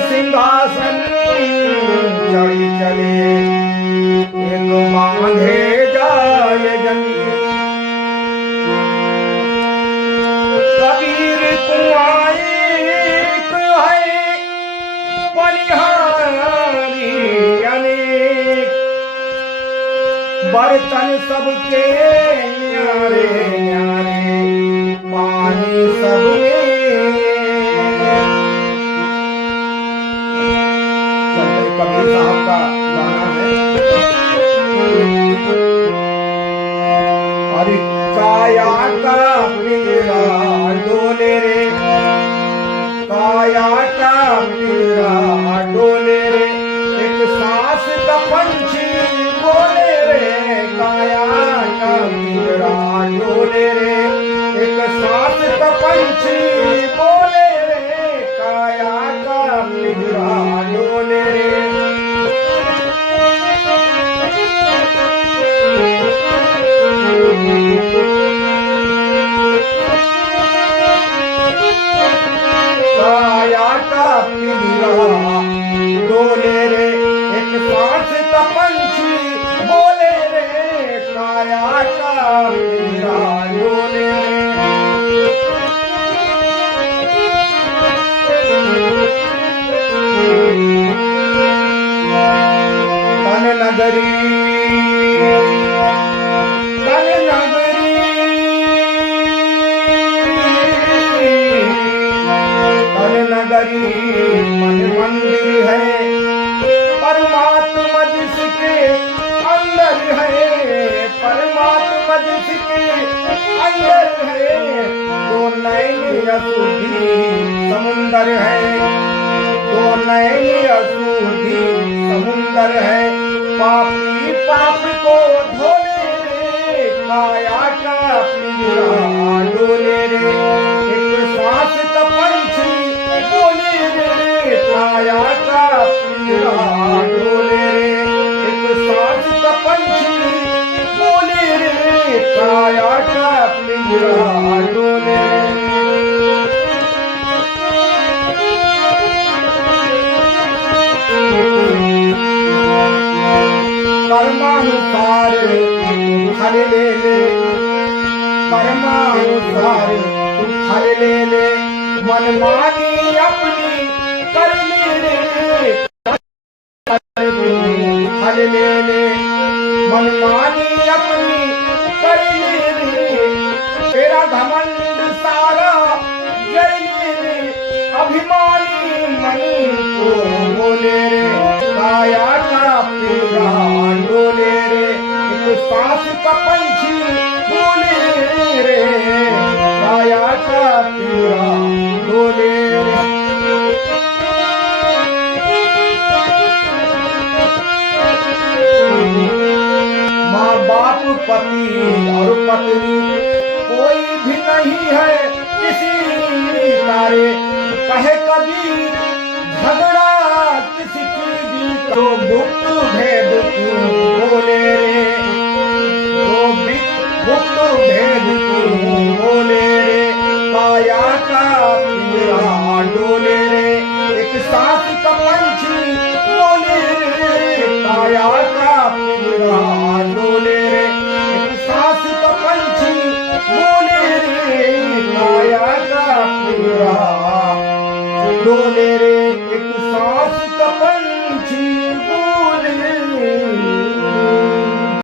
सिंहासन चढ़ी चले, एक बांधे जाए जंगी। कबीर कुआई है बलिहारी अनेक, बर्तन सबके न्यारे न्यारे, पानी सबके। कबीर साहब का गाना है। अरे काया का पिंजरा डोले रे, काया का पिंजरा डोले रे, एक सांस का पंछी बोले रे, काया का पिंजरा डोले रे, एक सांस का पंछी बोले रे, काया का पिंजरा डोले रे। काया का पिंजरा डोले रे, एक सांस का पंछी बोले रे, काया का पिंजरा डोले रे। तन नगरी तन नगरी तन नगरी मन मंदिर है, परमात्मा जिसके अंदर है, परमात्मा जिसके अंदर है, दो नैन अशुद्धि समुंदर है, दो नैन अशुद्धि समुंदर है, पापी पाप को धोले रे, काया का पिंजरा डोले रे, एक सांस का पंछी बोले रे, काया का पिंजरा डोले रे, एक सांस का पंछी बोले रे, काया का पिंजरा डोले रे। कर्मानुसार फल ले ले, कर्मानुसार फल ले ले, मनमानी अपनी कर ले रे, फल ले ले, मनमानी अपनी कर ले रे, तेरा घमंड सारा जल ले रे, अभिमानी मन को बोले रे, काया का पिंजरा डोले रे, एक सांस का पंछी बोले रे, काया का पिंजरा डोले रे। माँ बाप पति और पत्नी कोई भी नहीं है किसी तारे, कहे कबीर झगड़ा किसी की तो गुप्त भेद क्यों बोले रे, तो गुप्त भेद क्यों बोले रे, काया का पिंजरा डोले रे, एक सांस का पंछी बोले रे, काया का पिंजरा डोले रे, एक सांस का पंछी बोले रे, काया का पिंजरा डोले रे, एक सांस का पंछी